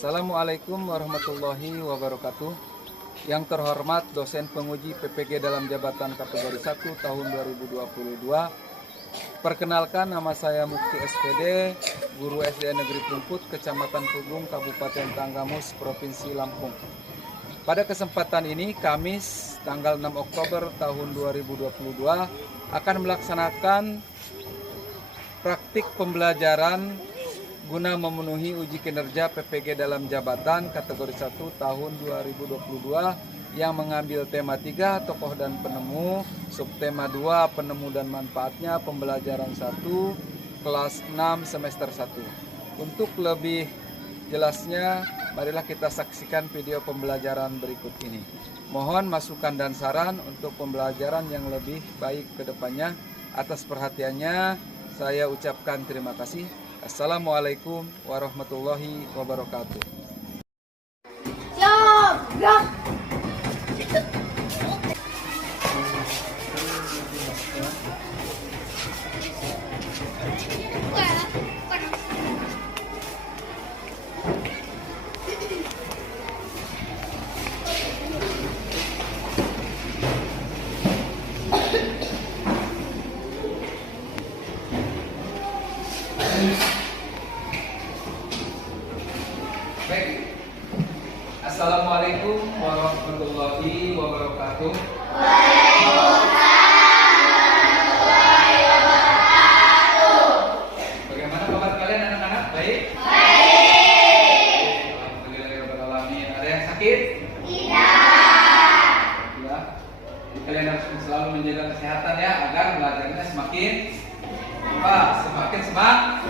Assalamualaikum warahmatullahi wabarakatuh. Yang terhormat dosen penguji PPG dalam jabatan kategori 1 tahun 2022. Perkenalkan, nama saya Mukti SPD, guru SD Negeri Plumput, Kecamatan Pugung, Kabupaten Tanggamus, Provinsi Lampung. Pada kesempatan ini, Kamis tanggal 6 Oktober tahun 2022 akan melaksanakan praktik pembelajaran guna memenuhi uji kinerja PPG dalam jabatan kategori 1 tahun 2022 yang mengambil tema 3 tokoh dan penemu, subtema 2 penemu dan manfaatnya, pembelajaran 1 kelas 6 semester 1. Untuk lebih jelasnya, marilah kita saksikan video pembelajaran berikut ini. Mohon masukan dan saran untuk pembelajaran yang lebih baik ke depannya. Atas perhatiannya, saya ucapkan terima kasih. Assalamualaikum warahmatullahi wabarakatuh. Baik. Assalamualaikum warahmatullahi wabarakatuh. Bagaimana kabar kalian anak-anak? Baik? Baik. Alhamdulillahirobbilalamin. Ada yang sakit? Tidak. Kalian harus selalu menjaga kesehatan ya, agar belajarnya semakin semangat.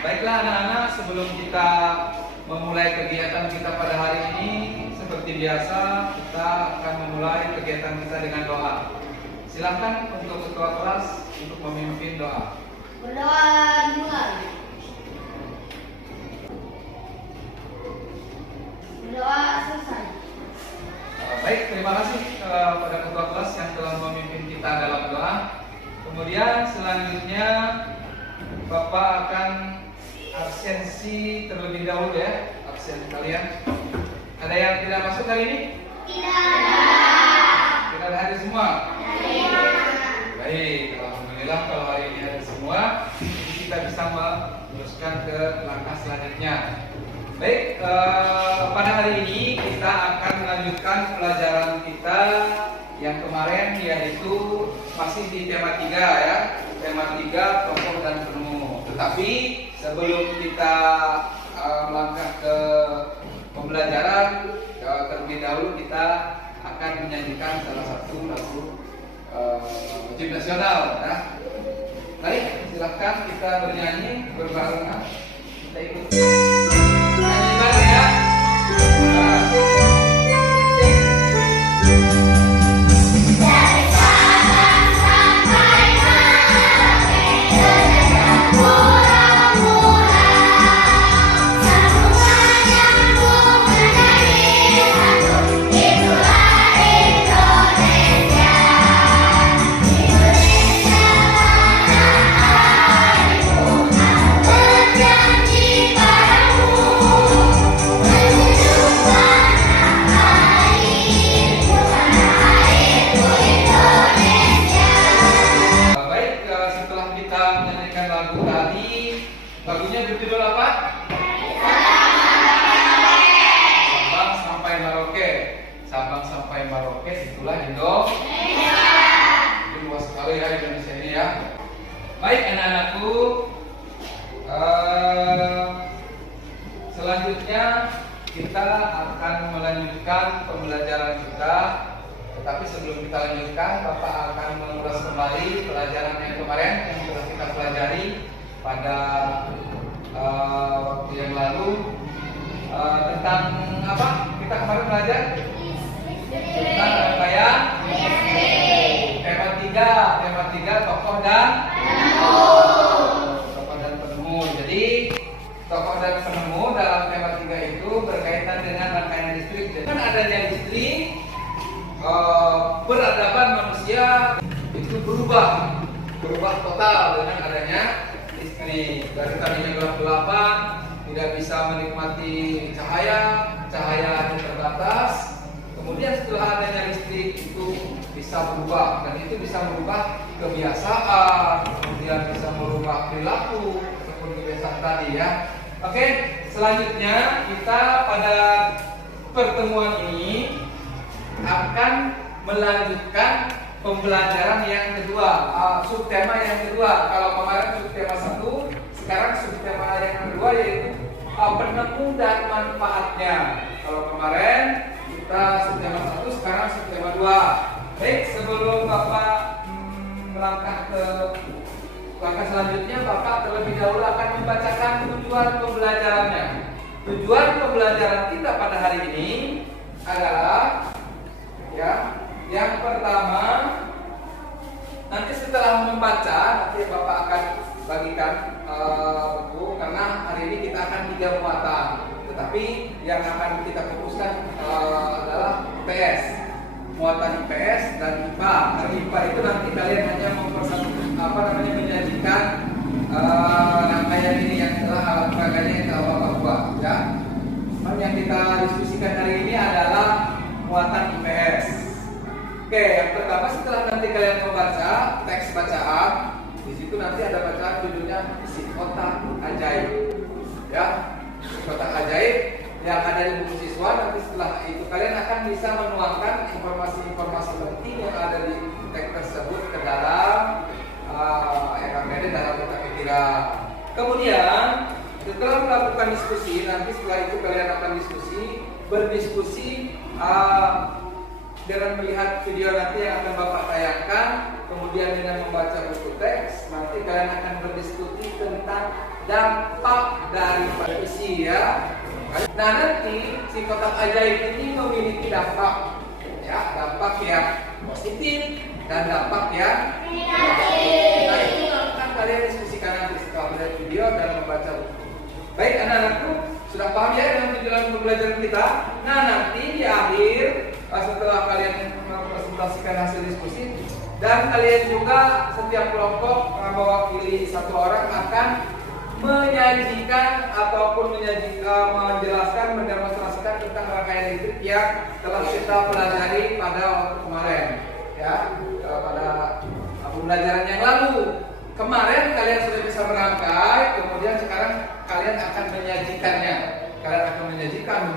Baiklah anak-anak, sebelum kita memulai kegiatan kita pada hari ini, seperti biasa kita akan memulai kegiatan kita dengan doa. Silakan untuk ketua kelas untuk memimpin doa. Berdoa dimulai. Berdoa selesai. Baik, terima kasih kepada ketua kelas yang telah memimpin kita dalam doa. Kemudian selanjutnya Bapak akan absensi terlebih dahulu ya, absen kalian. Ada yang tidak masuk hari ini? Tidak ada hadir semua? Baik, alhamdulillah kalau hari ini ada semua, jadi kita bisa meneruskan ke langkah selanjutnya. Baik, pada hari ini kita akan melanjutkan pelajaran kita yang kemarin, yaitu masih di tema 3 ya, tema 3 tokoh dan penemu. Tetapi sebelum kita melangkah ke pembelajaran, terlebih dahulu kita akan menyanyikan salah satu lagu wajib nasional ya. Mari silahkan kita bernyanyi berbarengan, kita ikut nyanyi bareng ya. Lagunya berjudul apa? Sabang sampai Merauke, itulah Indonesia. Ini luas sekali ya Indonesia ini ya. Baik anak-anakku, selanjutnya kita akan melanjutkan pembelajaran kita. Tetapi sebelum kita lanjutkan, Bapak akan mengulas kembali pelajaran yang kemarin yang sudah kita pelajari pada waktu yang lalu, tentang apa kita kemarin belajar tentang rangkaian tema 3 tokoh dan penemu. Jadi tokoh dan penemu dalam tema 3 itu berkaitan dengan rangkaian listrik. Jadi kan adanya listrik, peradaban manusia itu berubah total dengan adanya listrik. Dari tadinya gelap-gelapan tidak bisa menikmati cahaya terbatas. Kemudian setelah adanya listrik itu bisa berubah, dan itu bisa merubah kebiasaan, kemudian bisa merubah perilaku ataupun kebiasaan tadi ya. Oke, selanjutnya kita pada pertemuan ini akan melanjutkan pembelajaran yang kedua, subtema yang kedua. Kalau kemarin subtema 1, sekarang subtema yang kedua yaitu penemu dan manfaatnya. Kalau kemarin kita subtema 1, sekarang subtema 2. Baik, sebelum Bapak melangkah ke langkah selanjutnya, Bapak terlebih dahulu akan membacakan tujuan pembelajarannya. Tujuan pembelajaran kita pada hari ini adalah ya, yang pertama, nanti setelah membaca, nanti Bapak akan bagikan buku, karena hari ini kita akan 3 muatan. Tetapi yang akan kita fokuskan adalah IPS, muatan IPS dan IPA. Karena IPA itu nanti kalian hanya menyajikan rangkaian ini yang telah alat peraganya yang telah Bapak buat. Ya, yang kita diskusikan hari ini adalah muatan IPS. Oke, yang pertama setelah nanti kalian membaca teks bacaan, di situ nanti ada bacaan judulnya isi kotak ajaib. Ya, isi kotak ajaib yang ada di buku siswa. Nanti setelah itu kalian akan bisa menuangkan informasi-informasi penting yang ada di teks tersebut ke dalam yang ada dalam kotak pikiran. Kemudian setelah melakukan diskusi, nanti setelah itu kalian akan berdiskusi dengan melihat video nanti yang akan Bapak tayangkan, kemudian dengan membaca buku teks, nanti kalian akan berdiskusi tentang dampak daripada isi ya. Nah, nanti si kotak ajaib ini memiliki dampak ya, dampak yang positif dan dampak yang negatif. Nah, itu akan kalian diskusikan nanti setelah melihat video dan membaca buku. Baik, anak-anakku, sudah paham ya dengan tujuan pembelajaran kita? Nah, nanti di akhir setelah kalian mempresentasikan hasil diskusi, dan kalian juga setiap kelompok mewakili satu orang akan menyajikan ataupun menjelaskan, mendemonstrasikan tentang rangkaian listrik yang telah kita pelajari pada waktu kemarin ya, pada pembelajaran yang lalu. Kemarin kalian sudah bisa merangkai, kemudian sekarang kalian akan menyajikannya. Kalian akan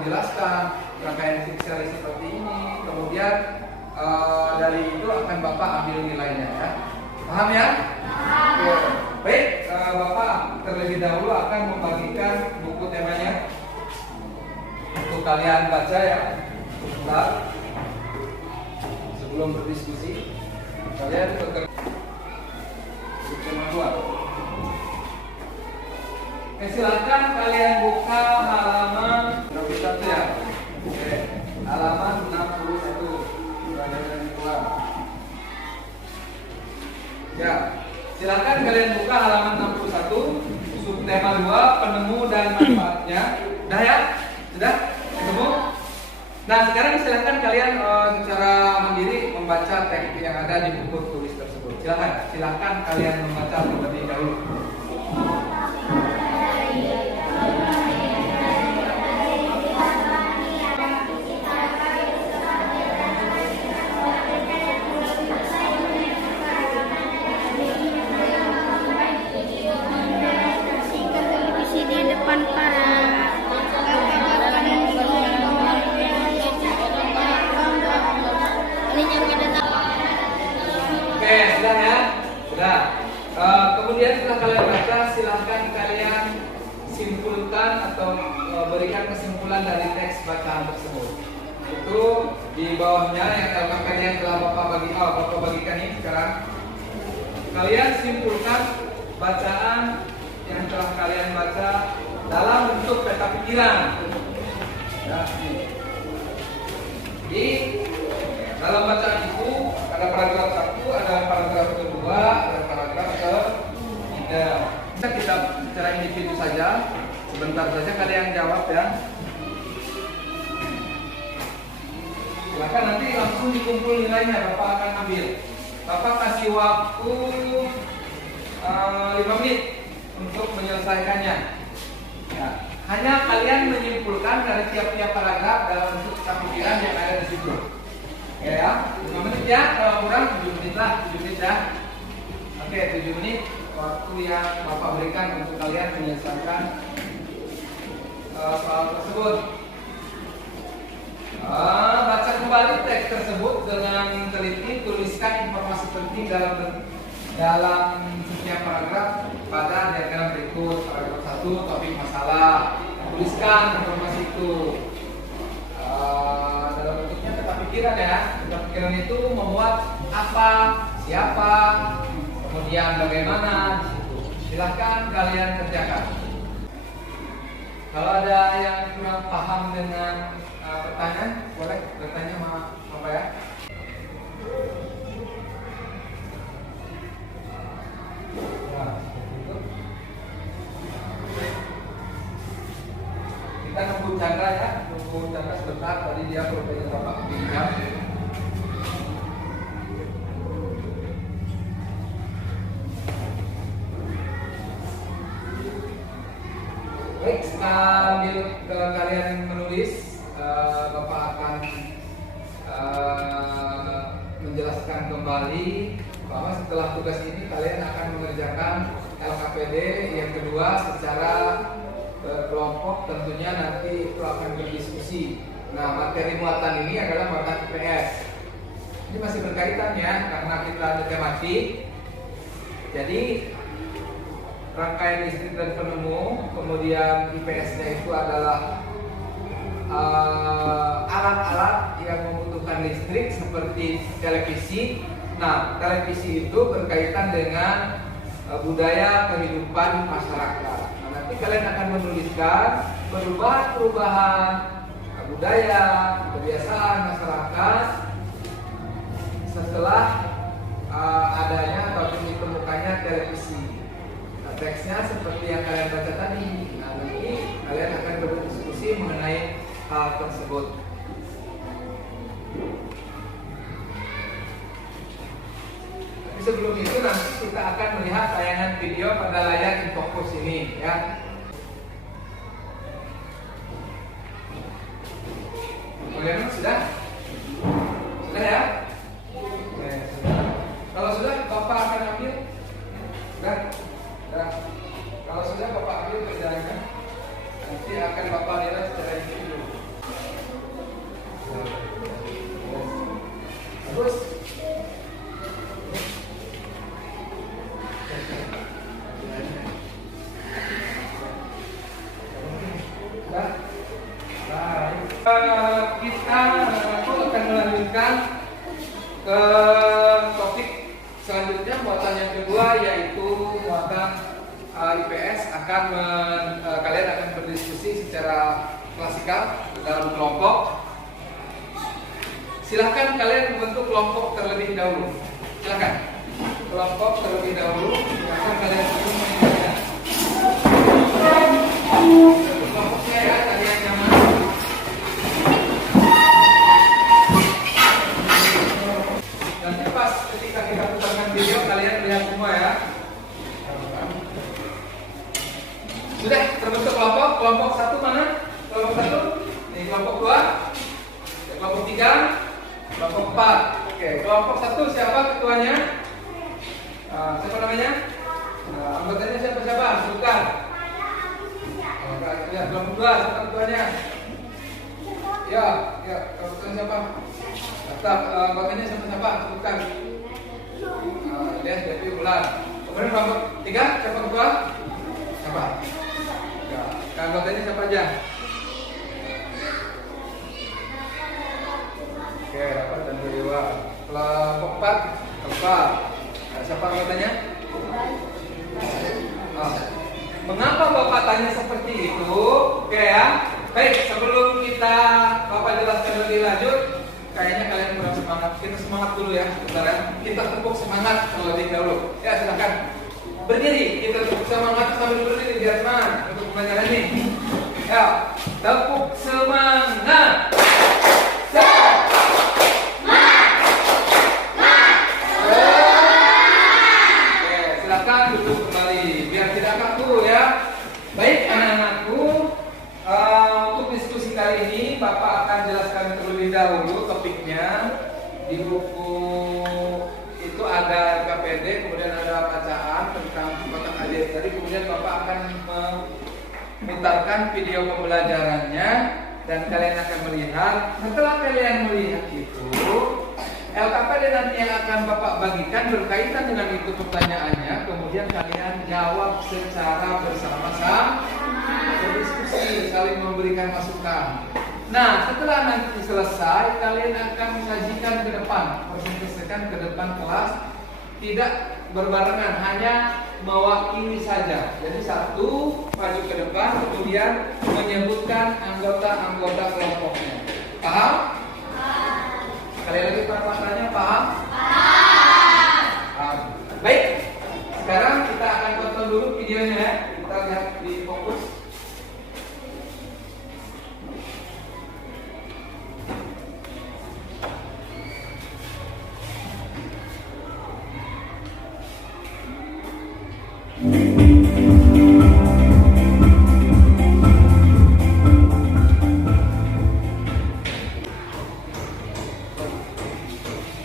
menjelaskan rangkaian fiksi seperti ini. Kemudian dari itu akan Bapak ambil nilainya ya. Paham ya? Oke. Baik, Bapak terlebih dahulu akan membagikan buku temanya untuk kalian baca ya. Sebentar. Sebelum berdiskusi, kalian bekerja. Tema 2. Oke, silakan kalian buka halaman berapa satu ya? Oke, halaman 61. Pelajaran kedua. Ya, silakan kalian buka halaman 61. Subtema 2, penemu dan manfaatnya. Udah ya? Sudah? Ketemu? Nah, sekarang silakan kalian secara mandiri membaca teks yang ada di buku tulis tersebut. Silakan kalian membaca terlebih dahulu. Di depan para Oke, sudah ya? Sudah. Kemudian setelah kalian baca, silahkan kalian simpulkan atau berikan kesimpulan dari teks bacaan tersebut. Itu di bawahnya yang LKPD yang telah Bapak bagikan ini sekarang. Kalian simpulkan bacaan yang telah kalian baca dalam bentuk peta pikiran. Ya, ini. Di dalam bacaan itu ada paragraf 1, ada paragraf kedua, ada paragraf ketiga. Kita secara individu saja, sebentar saja kalian jawab ya. Silakan nanti langsung dikumpul nilainya, Bapak akan ambil. Bapak kasih waktu 5 menit untuk menyelesaikannya. Ya. Hanya kalian menyimpulkan dari tiap-tiap paragraf dalam bentuk pemikiran yang ada di situ. Ya, 5 menit ya, kalau kurang 7 menit lah, 7 menit ya. Oke, 7 menit waktu yang Bapak berikan untuk kalian menyelesaikan soal tersebut. Baca kembali teks tersebut dengan teliti, tuliskan informasi penting dalam setiap paragraf pada diagram berikut. Paragraf 1, topik masalah. Tuliskan informasi itu dalam bentuknya peta pikiran ya. Peta pikiran itu memuat apa, siapa, kemudian bagaimana di situ. Silahkan kalian kerjakan. Kalau ada yang kurang paham dengan pertanyaan, boleh bertanya sama apa ya? Kita nunggu Chandra ya, nunggu Chandra sebentar. Tadi dia bertanya Bapak pinjam. Baik, sambil kalian menulis, Bapak akan menjelaskan kembali bahwa setelah tugas ini kalian akan mengerjakan LKPD yang kedua secara kelompok, tentunya nanti itu akan berdiskusi. Nah, materi muatan ini adalah muatan IPS. Ini masih berkaitan ya, karena kita ada tematik. Jadi rangkaian listrik dan penemu, kemudian IPS-nya itu adalah alat-alat yang membutuhkan listrik seperti televisi. Nah, televisi itu berkaitan dengan budaya kehidupan masyarakat. Nah, nanti kalian akan menuliskan perubahan-perubahan budaya, kebiasaan masyarakat setelah adanya atau ditemukannya televisi. Nah, teksnya seperti yang kalian baca tadi. Nah, nanti kalian akan berdiskusi mengenai hal tersebut. Tapi sebelum itu nanti kita akan melihat tayangan video pada layar Infocus ini ya. Bagaimana sudah? Sudah ya? Oke, sudah. Kalau sudah, Bapak akan ambil. Sudah? Sudah. Kalau sudah, Bapak ambil kerjaannya. Nanti akan Bapak lihat secara individu. Bagus. Aku akan melanjutkan ke topik selanjutnya, muatan yang kedua, yaitu muatan IPS. Kalian akan berdiskusi secara klasikal dalam kelompok. Silahkan kalian membentuk kelompok terlebih dahulu. Silahkan kelompok terlebih dahulu. Silahkan kalian mengingatkan kelompoknya ya, tadi yang nyaman. Nanti pas ketika kita putarkan video, kalian lihat semua ya. Sudah terbentuk kelompok. Kelompok 1 mana? Kelompok 1. Ini kelompok 2. Kelompok 3. Kelompok 4. Oke, kelompok 1 siapa ketuanya? Siapa namanya? Anggotanya siapa? Sebutkan. Ya, kelompok 2 siapa ketuanya? Ya, ketuanya siapa? Tetap anggotanya siapa? Sebutkan. Lihat jadi bulan. Kemudian kelompok 3 siapa ketua? Siapa? Ya, anggotanya siapa aja? Oke, dapat dan berdua. Kelompok 4 apa? Siapa anggotanya? Mengapa Bapak tanya seperti itu? Oke ya. Baik, sebelum Bapak jelaskan lebih lanjut, kayaknya kalian kurang semangat. Kita semangat dulu ya, bentar ya. Kita tepuk semangat terlebih dahulu. Ya, silakan berdiri. Kita tepuk semangat sambil berdiri biar semangat untuk pembelajaran ini. Ya, tepuk semangat. Silakan duduk kembali biar tidak kaku ya. Baik anak-anakku, dahulu topiknya di buku itu ada KPD, kemudian ada bacaan tentang kotak adik tadi, kemudian Bapak akan memutarkan video pembelajarannya dan kalian akan melihat. Setelah kalian melihat itu, LKPD nanti yang akan Bapak bagikan berkaitan dengan itu pertanyaannya, kemudian kalian jawab secara bersama-sama, berdiskusi, saling memberikan masukan. Nah, setelah nanti selesai, kalian akan mengajikan ke depan, presentasikan ke depan kelas, tidak berbarengan, hanya mewakili saja. Jadi satu maju ke depan, kemudian menyebutkan anggota-anggota kelompoknya. Paham? Kalian lagi para maknanya paham? Paham. Baik, sekarang kita akan tonton dulu videonya ya. Kita lihat di fokus.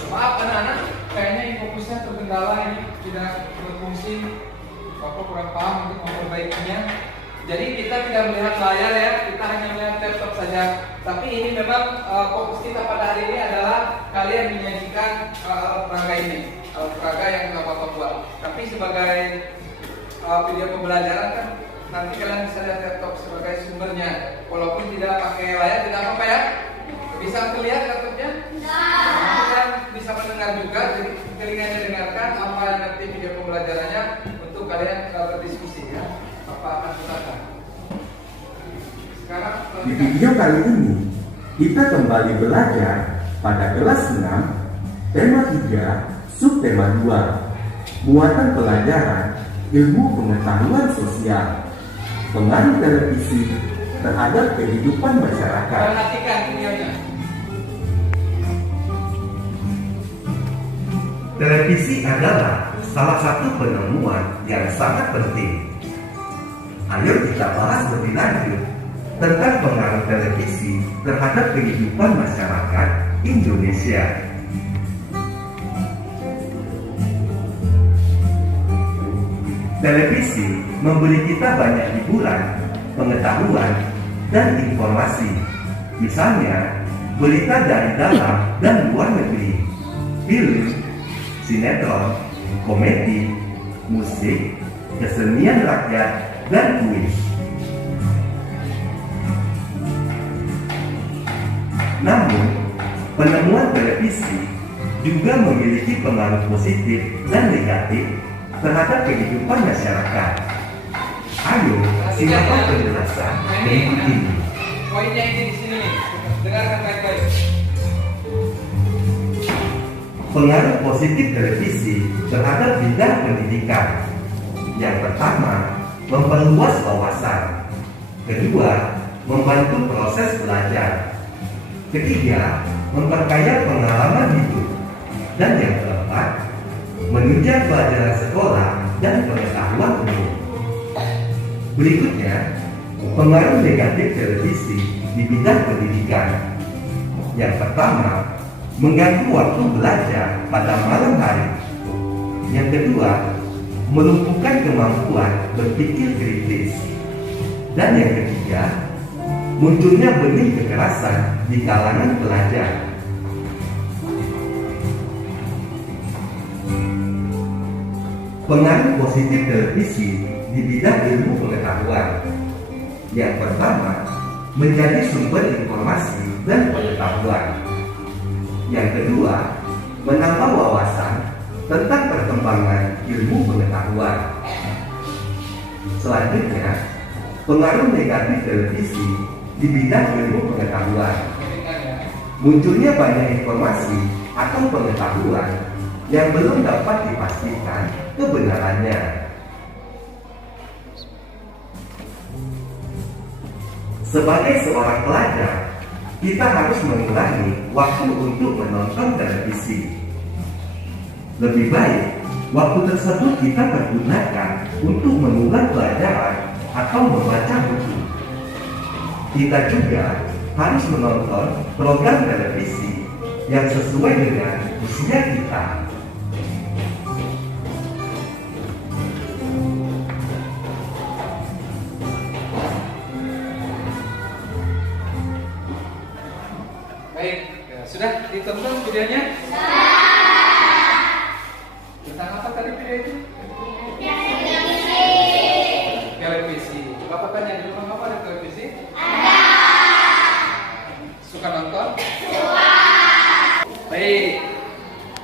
Maaf anak-anak, kayaknya ini fokusnya terkendala, ini tidak berfungsi. Bapak kurang paham untuk memperbaikinya. Jadi kita tidak melihat layar ya, kita hanya melihat laptop saja. Tapi ini memang fokus kita pada hari ini adalah kalian menyajikan alat peraga ini, alat peraga yang Bapak buat. Tapi sebagai video pembelajaran kan nanti kalian bisa lihat laptop sebagai sumbernya. Walaupun tidak pakai layar tidak apa-apa ya. Bisa terlihat laptopnya? Nanti kan bisa mendengar juga, jadi telinganya dengarkan apa nanti video pembelajarannya untuk kalian berdiskusi ya. Apa akan putarkan. Sekarang Di video kali ini kita kembali belajar pada kelas 6 tema 3 subtema 2 muatan pelajaran ilmu pengetahuan sosial, pengaruh televisi terhadap kehidupan masyarakat. perhatikan videonya. Televisi adalah salah satu penemuan yang sangat penting. Ayo kita bahas lebih lanjut tentang pengaruh televisi terhadap kehidupan masyarakat Indonesia. Televisi memberi kita banyak hiburan, pengetahuan, dan informasi. Misalnya, berita dari dalam dan luar negeri, film, sinetron, komedi, musik, kesenian rakyat, dan kuis. Namun, penemuan televisi juga memiliki pengaruh positif dan negatif terhadap kehidupan masyarakat. Ayo, simak penjelasan berikut ini. Poinnya ini di sini nih. Dengarkan baik-baik. Pengaruh positif televisi terhadap bidang pendidikan. Yang pertama, memperluas wawasan. Kedua, membantu proses belajar. Ketiga, memperkaya pengalaman hidup. Dan yang keempat, menunjang pelajaran sekolah dan pengetahuan umum. Berikutnya, pengaruh negatif televisi di bidang pendidikan. Yang pertama, mengganggu waktu belajar pada malam hari. Yang kedua, melumpuhkan kemampuan berpikir kritis. Dan yang ketiga, munculnya benih kekerasan di kalangan pelajar. Pengaruh positif televisi di bidang ilmu pengetahuan. Yang pertama, menjadi sumber informasi dan pengetahuan. Yang kedua, menambah wawasan tentang perkembangan ilmu pengetahuan. Selanjutnya, pengaruh negatif televisi di bidang ilmu pengetahuan. Munculnya banyak informasi atau pengetahuan yang belum dapat dipastikan kebenarannya. Sebagai seorang pelajar, kita harus mengurangi waktu untuk menonton televisi. Lebih baik, waktu tersebut kita pergunakan untuk mengulang pelajaran atau membaca buku. Kita juga harus menonton program televisi yang sesuai dengan usia kita. Baik, ya, sudah ditonton videonya? Tentang apa tadi video itu? Televisi. Bapak tanya di rumah apa ada televisi? Ada. Suka nonton? Suka. Baik.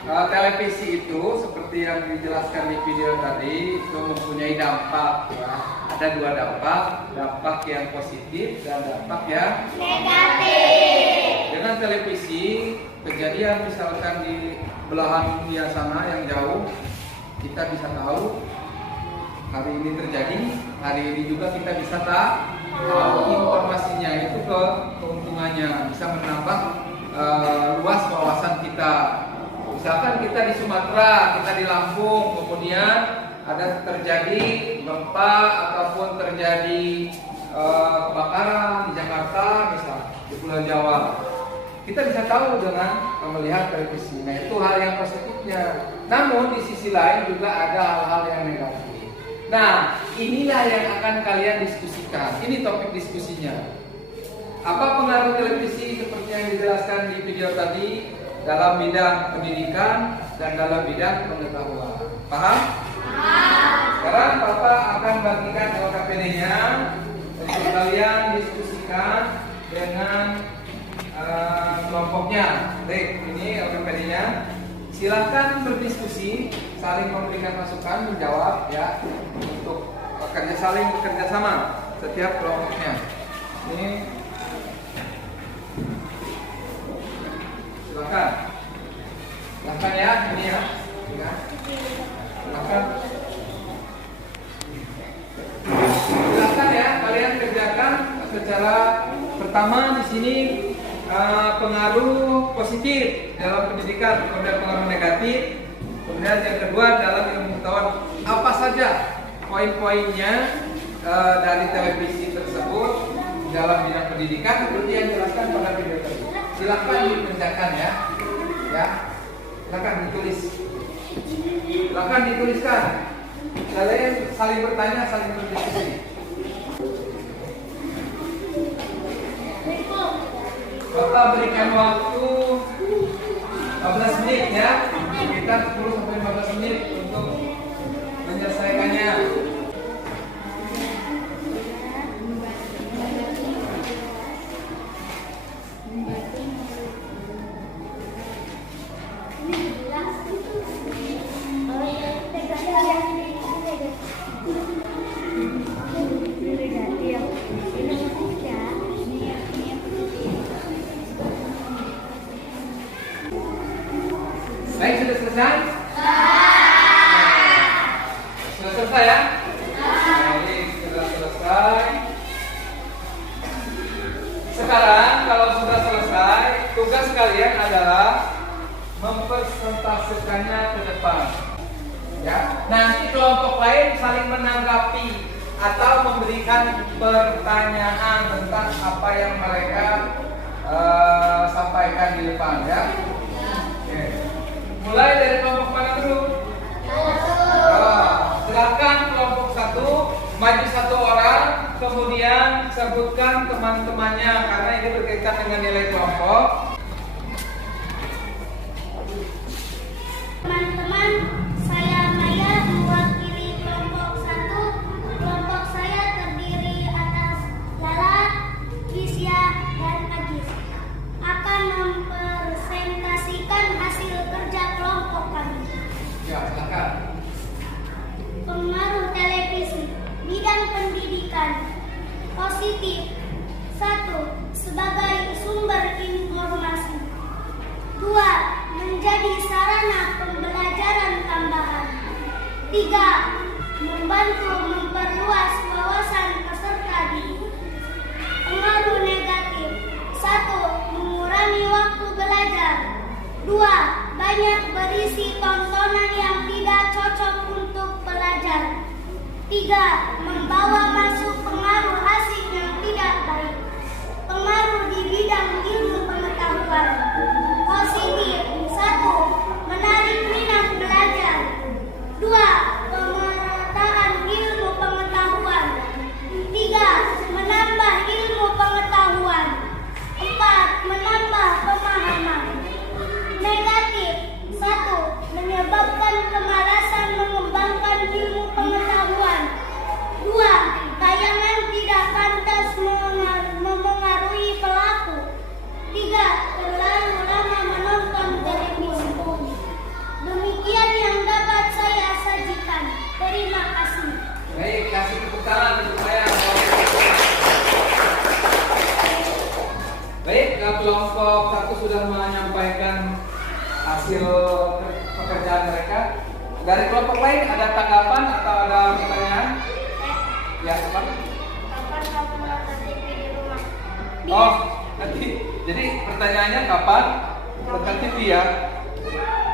Televisi itu seperti yang dijelaskan di video tadi itu mempunyai dampak. Ya. Ada dua dampak yang positif dan dampak yang Negatif. dengan televisi, kejadian misalkan di belahan dunia sana yang jauh, kita bisa tahu hari ini terjadi, hari ini juga kita bisa tahu informasinya. Itu keuntungannya, bisa menambah luas wawasan kita. Misalkan kita di Sumatera, kita di Lampung, kemudian ada terjadi gempa ataupun terjadi kebakaran di Jakarta, misalnya di Pulau Jawa, kita bisa tahu dengan melihat televisi. Nah, itu hal yang positifnya. Namun di sisi lain juga ada hal-hal yang negatif. Nah, inilah yang akan kalian diskusikan. Ini topik diskusinya. Apa pengaruh televisi seperti yang dijelaskan di video tadi dalam bidang pendidikan dan dalam bidang pengetahuan? Paham? Sekarang Bapak akan bagikan LKPD-nya untuk kalian diskusikan dengan kelompoknya. Baik, ini LKPD-nya. Silakan berdiskusi, saling memberikan masukan, menjawab ya, untuk saling bekerja sama setiap kelompoknya. Ini silakan ya, ini ya, silakan ya, kalian kerjakan secara pertama di sini. Pengaruh positif dalam pendidikan, kemudian pengaruh negatif, kemudian yang kedua dalam ilmu pengetahuan, apa saja poin-poinnya dari televisi tersebut dalam bidang pendidikan seperti yang dijelaskan pada video tadi. Silakan dikerjakan ya, silakan dituliskan, kalian saling bertanya, saling berdiskusi. Bapak berikan waktu 15 menit ya. Kita 10-15 menit untuk menyelesaikannya. Baik, sudah selesai? Sudah selesai ya? Ini sudah selesai. Sekarang kalau sudah selesai, tugas kalian adalah mempresentasikannya ke depan. Ya, nanti kelompok lain saling menanggapi atau memberikan pertanyaan tentang apa yang mereka sampaikan di depan ya. Oke. Mulai dari kelompok mana dulu? Silakan kelompok 1 maju 1 orang, kemudian sebutkan teman-temannya karena ini berkaitan dengan nilai kelompok. Teman-teman, saya Maya mewakili kelompok 1. Kelompok saya terdiri atas Lala, Kisya, dan Ajis. Akan mempresentasikan hasil kerja kelompok kami. Ya, silakan. Pengaruh televisi bidang pendidikan positif. 1. Sebagai sumber informasi. 2. Menjadi sarana pembelajaran tambahan. 3. Membantu memperluas wawasan peserta didik. Pengaruh negatif. 1. Mengurangi waktu belajar. 2. Banyak berisi tontonan yang tidak cocok untuk pelajar. 3. Membawa masuk pengaruh asing yang tidak baik. Pengaruh di bidang kelompok satu sudah menyampaikan hasil pekerjaan mereka. Dari kelompok lain ada tanggapan atau ada pertanyaan? Ya, apa? Kapan kamu nonton TV di rumah? Oh, nanti. Jadi pertanyaannya kapan nonton TV ya?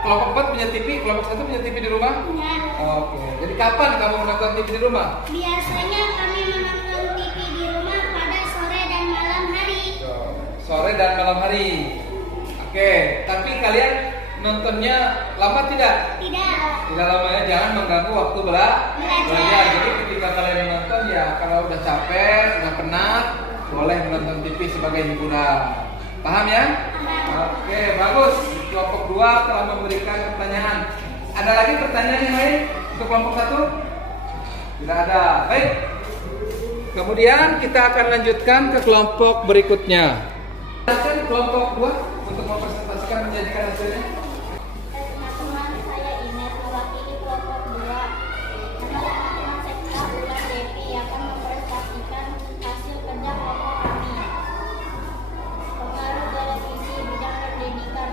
Kelompok 4 punya TV, kelompok 1 punya TV di rumah? Ya. Oke. Jadi kapan kamu menonton TV di rumah? Biasanya kami menonton TV di rumah pada sore dan malam hari. Sore dan malam hari. Oke, tapi kalian nontonnya lama tidak? Tidak. Tidak lama ya, jangan mengganggu waktu belajar. Jadi ketika kalian menonton ya kalau udah capek, udah penat, boleh menonton TV sebagai hiburan. Paham ya? Paham. Oke, bagus. Kelompok 2 telah memberikan pertanyaan. Ada lagi pertanyaan yang lain untuk kelompok 1? Tidak ada. Baik. Kemudian kita akan lanjutkan ke kelompok berikutnya. Silakan kelompok 2 untuk mempresentasikan menjadikan hasilnya. Teman-teman, saya Ines mewakili kelompok 2. Teman-teman Sekta Ulan Devi akan mempresentasikan hasil kerja kelompok kami. Pengaruh televisi bidang pendidikan.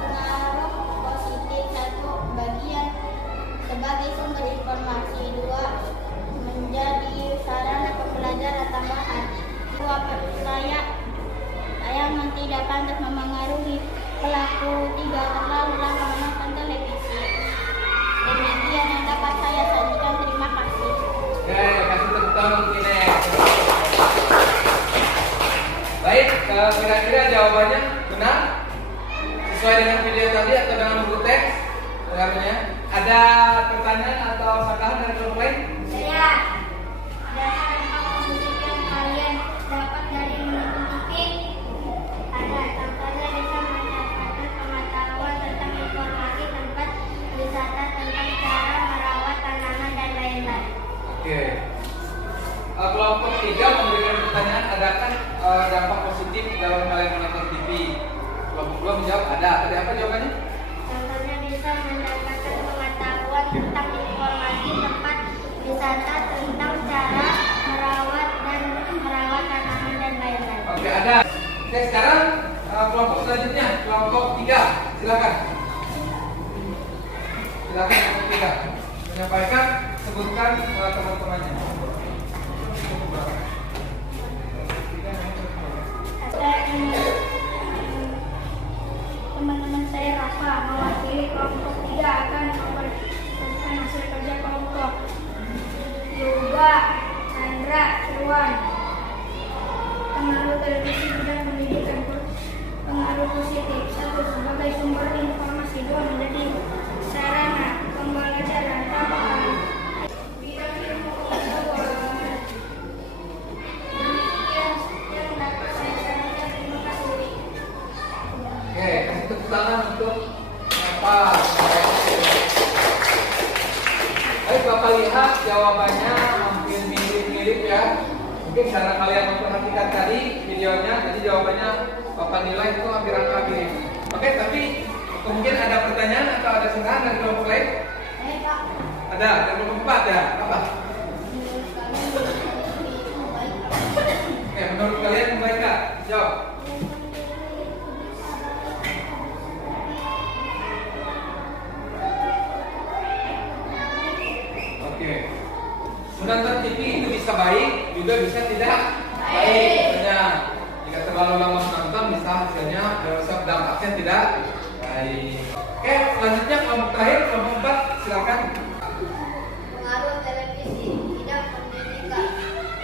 Pengaruh positif 1. Bagian sebagai sumber informasi. 2. Menjadi sarana pembelajaran tambahan. 2. Tayangan tidak pantas memengaruhi pelaku. 3. Terlalu lama menonton televisi. Demikian yang dapat saya sajikan. Terima kasih. Oke, kasih tepuk tangan untuk Ines. Baik, kira-kira jawabannya benar? Sesuai dengan video tadi atau dengan buku teks? Jawabannya. Ada pertanyaan atau sanggahan dari kelompok lain? Saya dasar positif yang kalian dapat dari menonton TV. Ada contohnya bisa mendapatkan pengetahuan tentang informasi tempat wisata, tentang cara merawat tanaman dan lain-lain. Oke. Kelompok 3 memberikan pertanyaan, adakah dampak positif dalam kalian menonton TV? Kelompok 2 menjawab ada. Tadi apa jawabannya? Contohnya bisa mendapatkan pengetahuan tentang informasi tempat wisata, tentang cara merawat tanaman dan lain-lain. Oke, ada. Oke, sekarang kelompok selanjutnya, kelompok 3. Silakan. Silakan kelompok 3 menyampaikan, sebutkan teman-temannya. Teman-teman saya Rafa mewakili kelompok 3 akan mempresentasikan hasil kerja kelompok. Yoga, Chandra, Irwan. Pengaruh televisi bidang pendidikan. Pengaruh positif 1. Sebagai sumber informasi. 2. Menjadi sarana pembelajaran tambahan. Bidang ilmu pengetahuan. Demikian yang dapat saya sampaikan. Terima kasih. Oke, kasih tepuk tangan untuk Bapak. Baik, Bapak lihat jawabannya hampir mirip-mirip ya. Mungkin karena kalian memperhatikan tadi videonya, jadi jawabannya Bapak nilai itu hampir mirip. Oke, tapi mungkin ada pertanyaan atau ada sanggahan dari kelompok lain? Ada, dari kelompok 4 ya? Apa? Oke, menurut kalian yang baik Kak? Jawab. Oke. Menonton TV itu bisa baik, juga bisa tidak baik. Misalnya, jika terlalu lama menonton, bisa hasilnya dampaknya tidak baik. Oke, selanjutnya kelompok terakhir, kelompok 4, silakan. Pengaruh televisi bidang pendidikan.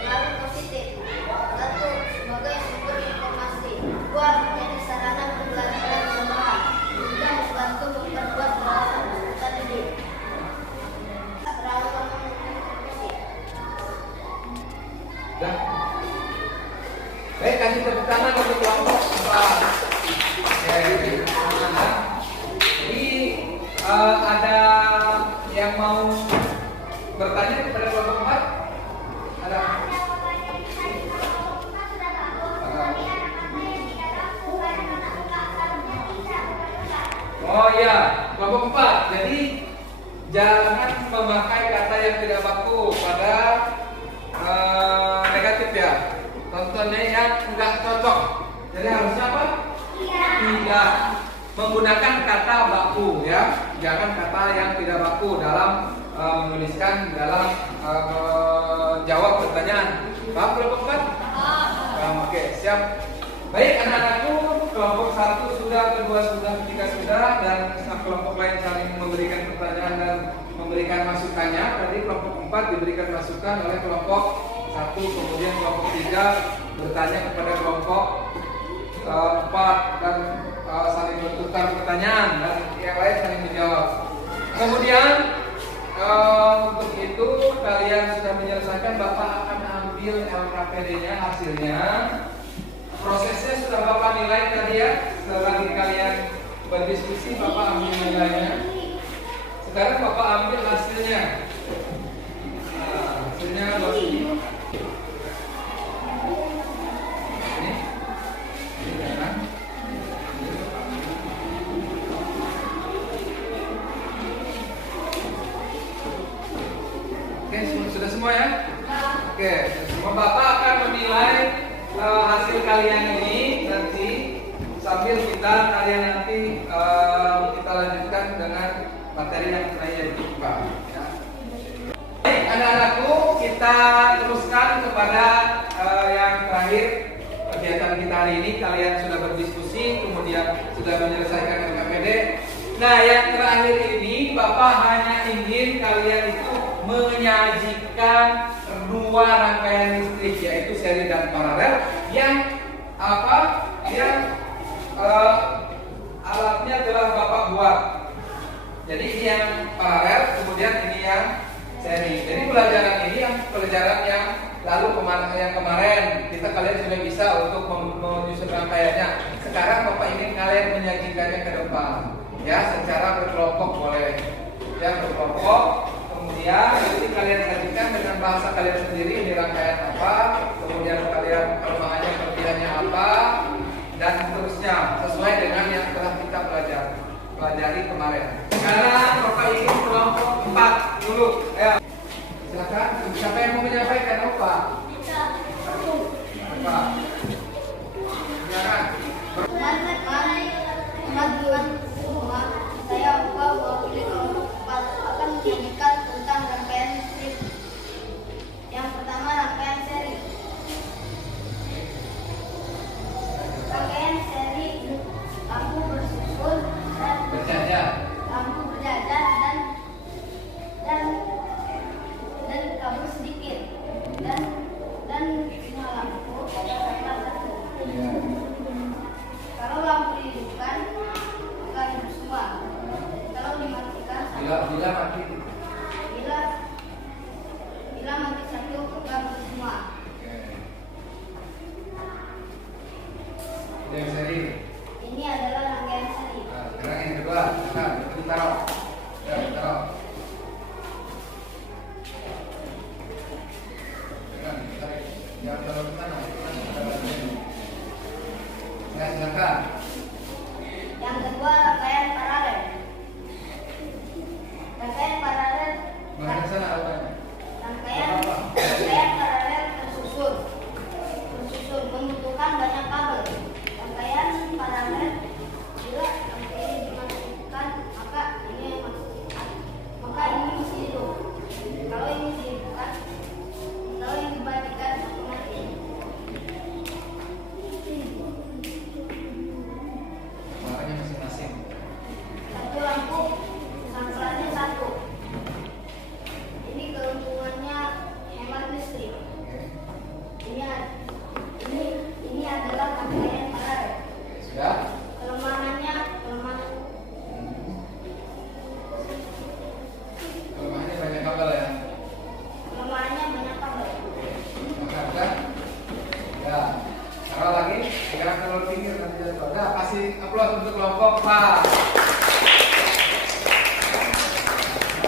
Pengaruh positif 1. Sebagai sumber informasi. 2. Menjadi sarana pembelajaran tambahan. 3. Membantu memperkuat wawasan peserta didik. Terlalu lama menonton televisi. Dah. Baik, kasih tepuk tangan untuk kelompok 4. Jadi ada yang mau bertanya kepada kelompok 4? Ada? Oh iya, kelompok 4. Jadi jangan memakai kata yang tidak baku pada negatif ya. Contohnya yang enggak cocok. Jadi harusnya apa? Tidak. Menggunakan kata baku ya, jangan kata yang tidak baku dalam menuliskan dalam jawab pertanyaan. Paham kelompok 4? Oke, siap. Baik anak-anakku, kelompok 1 sudah, kedua sudah, ketiga sudah, dan kelompok lain saling memberikan pertanyaan dan memberikan masukannya. Tadi kelompok 4 diberikan masukan oleh kelompok 1, kemudian kelompok 3 bertanya kepada kelompok 4 dan saling bertukar pertanyaan dan yang lain saling menjawab. Kemudian untuk itu kalian sudah menyelesaikan, Bapak akan ambil LKPD-nya hasilnya. Prosesnya sudah Bapak nilai tadi ya. Setelah kalian berdiskusi, Bapak ambil nilainya. Sekarang Bapak ambil hasilnya. Nah, hasilnya ini. Ini kan? Oke, sudah semua ya? Oke, semua. Bapak akan menilai hasil kalian ini nanti sambil kalian nanti kita lanjutkan dengan materi yang lainnya di IPA. Ya. Baik, anak-anakku, kita teruskan kepada yang terakhir kegiatan kita hari ini. Kalian sudah berdiskusi, kemudian sudah menyelesaikan LKPD. Nah, yang terakhir ini Bapak hanya ingin kalian itu menyajikan 2 rangkaian listrik, yaitu seri dan paralel, yang alatnya telah Bapak buat. Jadi ini yang paralel, kemudian ini yang seri. Jadi pelajaran ini pelajaran yang lalu kemarin kalian sudah bisa untuk menyusun rangkaiannya. Sekarang Bapak ingin kalian menyajikannya ke depan, ya, secara berkelompok boleh, ya, berkelompok. Kemudian nanti kalian sajikan dengan bahasa kalian sendiri, ini rangkaian apa, kemudian kalian kelemahannya, kelebihannya apa, dan seterusnya sesuai dengan yang telah kita pelajari kemarin. Sekarang Bapak ingin kelompok 4 dulu. Ayo, silakan. Siapa yang mau menyampaikan? Bapak. Bapak. Silakan. Saya Bapak mewakili kelompok 4 akan menyajikan tentang rangkaian listrik. Yang pertama, rangkaian seri. Rangkaian seri lampu bersusun dan lampu berjajar dan kabel sedikit dan 5 lampu satu. Kalau lampu dihidupkan maka hidup semua. Kalau dimatikan Bila mati. Bila mati satu maka mati semua. Yang seri. Ini adalah rangkaian seri. Nah, sekarang yang kedua, taruh. Ya, taruh. Jangan taruh di sana. Ya, silakan. Yang kedua, rangkaian paralel. Rangkaian paralel. Mana sana apa? Rangkaian paralel tersusun membutuhkan banyak kabel. Rangkaian paralel bila rangkaian dimatikan maka ini masih hidup. Kalau ini dihidupkan, kalau ini dimatikan maka mati. Makanya masing-masing. Satu lampu sangkulannya 1. Ini keuntungannya hemat listrik. Ini adalah rangkaian paralel. Sudah? Kelemahannya Kelemahannya banyak kabel ya. banyak kabel. Maka ya, taruh lagi. Sekarang kalau pinggir nanti jatuh. Nah, kasih aplaus untuk kelompok 4.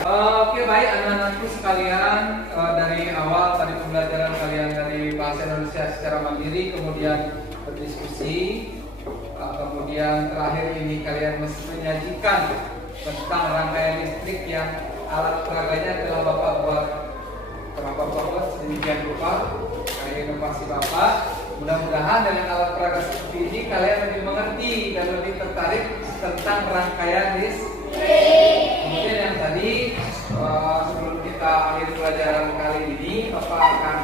Oke, baik anak-anakku sekalian, dari awal tadi pembelajaran kalian dari bahasa Indonesia secara mandiri, kemudian berdiskusi, kemudian terakhir ini kalian mesti menyajikan tentang rangkaian listrik yang alat peraganya telah Bapak buat. Telah Bapak buat sedemikian rupa. Kali inovasi Bapak. Mudah-mudahan dengan alat peraga seperti ini rangkaian list. Kemudian yang tadi sebelum kita akhir pelajaran kali ini, Bapak akan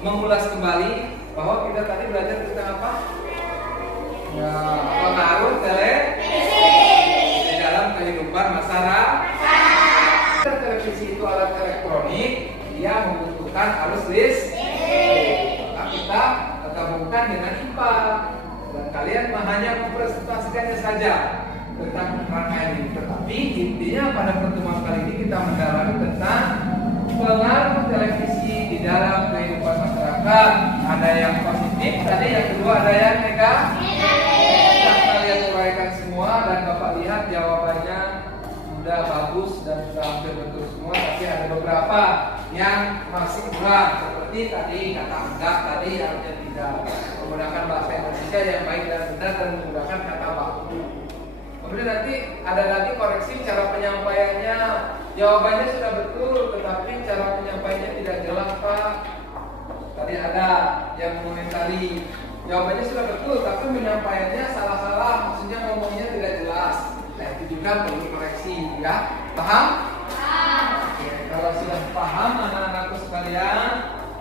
mengulas kembali bahwa kita tadi belajar tentang apa? Ya, pengaruh televisi di dalam kehidupan masyarakat. Televisi itu alat elektronik, dia membutuhkan arus listrik. Maka kita gabungkan dengan IPA, dan kalian hanya mempresentasikannya saja tentang rangkaian ini. Tetapi intinya pada pertemuan kali ini kita mendalami tentang pengaruh televisi di dalam kehidupan masyarakat. Ada yang positif, tadi yang kedua ada yang negatif. Kalian uraikan semua dan Bapak lihat jawabannya sudah bagus dan sudah hampir betul semua. Tapi ada beberapa yang masih kurang, seperti tadi kata enggak, tadi harusnya tidak menggunakan bahasa Indonesia yang baik dan benar dan menggunakan kata baku. Kemudian nanti ada lagi koreksi cara penyampaiannya. Jawabannya sudah betul, tetapi cara penyampaiannya tidak jelas, Pak. Tadi ada yang mengomentari jawabannya sudah betul, tapi penyampaiannya salah-salah, maksudnya ngomongnya tidak jelas. Nah, itu juga perlu koreksi, ya. Paham? Oke, kalau sudah paham anak-anakku sekalian,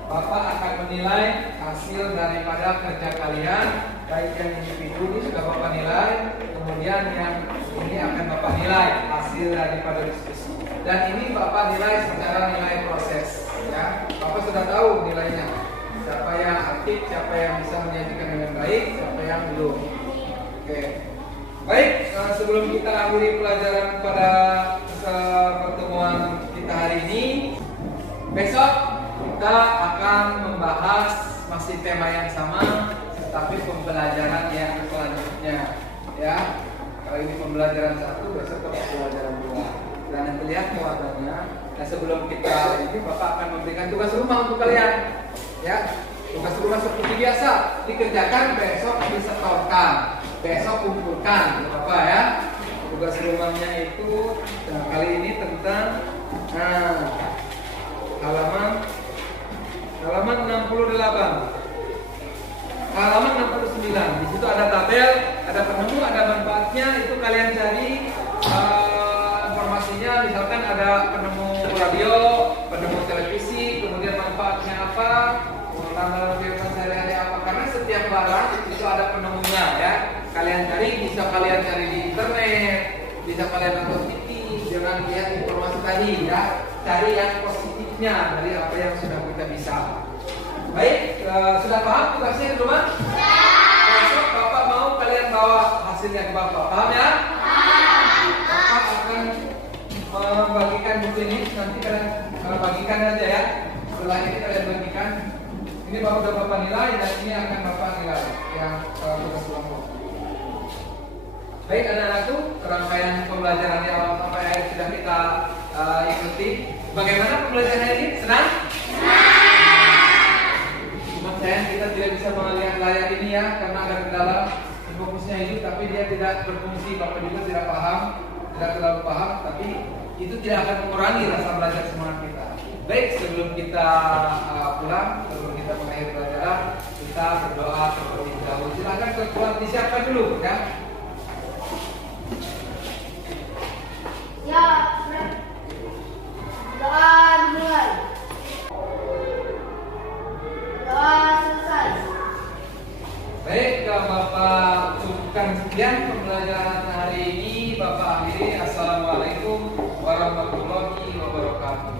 Bapak akan menilai hasil daripada kerja kalian. Baik yang individu ini sudah Bapak nilai, kemudian yang ini akan Bapak nilai hasil daripada diskusi. Dan ini Bapak nilai secara nilai proses, ya. Bapak sudah tahu nilainya. Siapa yang aktif, siapa yang bisa menyajikan dengan baik, siapa yang belum. Oke. Baik, sebelum kita akhiri pelajaran pada pertemuan kita hari ini, besok kita akan membahas masih tema yang sama, tetapi pembelajaran yang selanjutnya, ya. Kalau ini pembelajaran 1, besok pembelajaran 2. Dan yang terlihat muatannya. Nah, sebelum kita ini, Bapak akan memberikan tugas rumah untuk kalian, ya. Tugas rumah seperti biasa dikerjakan, besok disetorkan, besok kumpulkan, Bapak, ya. Tugas rumahnya itu, nah, kali ini tentang halaman 68, halaman 69. Di situ ada tabel, ada penemu, ada manfaatnya. Itu kalian cari informasinya. Misalkan ada penemu radio, penemu televisi, kemudian manfaatnya apa, tanggal kehidupan sehari-hari apa. Karena setiap barang itu ada penemunya, ya. Kalian cari, bisa kalian cari di internet, bisa kalian nonton TV. Jangan lihat informasi tadi, ya. Cari yang positifnya dari apa yang sudah kita bisa. Baik, sudah paham tugasnya di rumah? Besok Bapak mau kalian bawa hasilnya ke Bapak, paham ya? Bapak akan membagikan buku ini, nanti kalian bagikan aja, ya. Setelah ini kalian bagikan. Ini Bapak sudah Bapak nilai dan ini akan Bapak nilai yang tugas kelompok. Baik anak-anakku, rangkaian pembelajaran di awal sampai akhir sudah kita ikuti. Bagaimana pembelajaran ini? Senang? Sayang kita tidak bisa melihat layar ini, ya, karena ada kendala fokusnya ini, tapi dia tidak berfungsi. Bapak juga tidak paham, tidak terlalu paham, tapi itu tidak akan mengurangi rasa belajar semangat kita. Baik, sebelum kita pulang, sebelum kita mengakhiri pelajaran, kita berdoa seperti dahulu. Silakan keluar disiapkan dulu, ya. Ya, doa dimulai. Doa selesai. Baik, Bapak cukupkan sekian pembelajaran hari ini. Bapak akhiri. Assalamualaikum warahmatullahi wabarakatuh.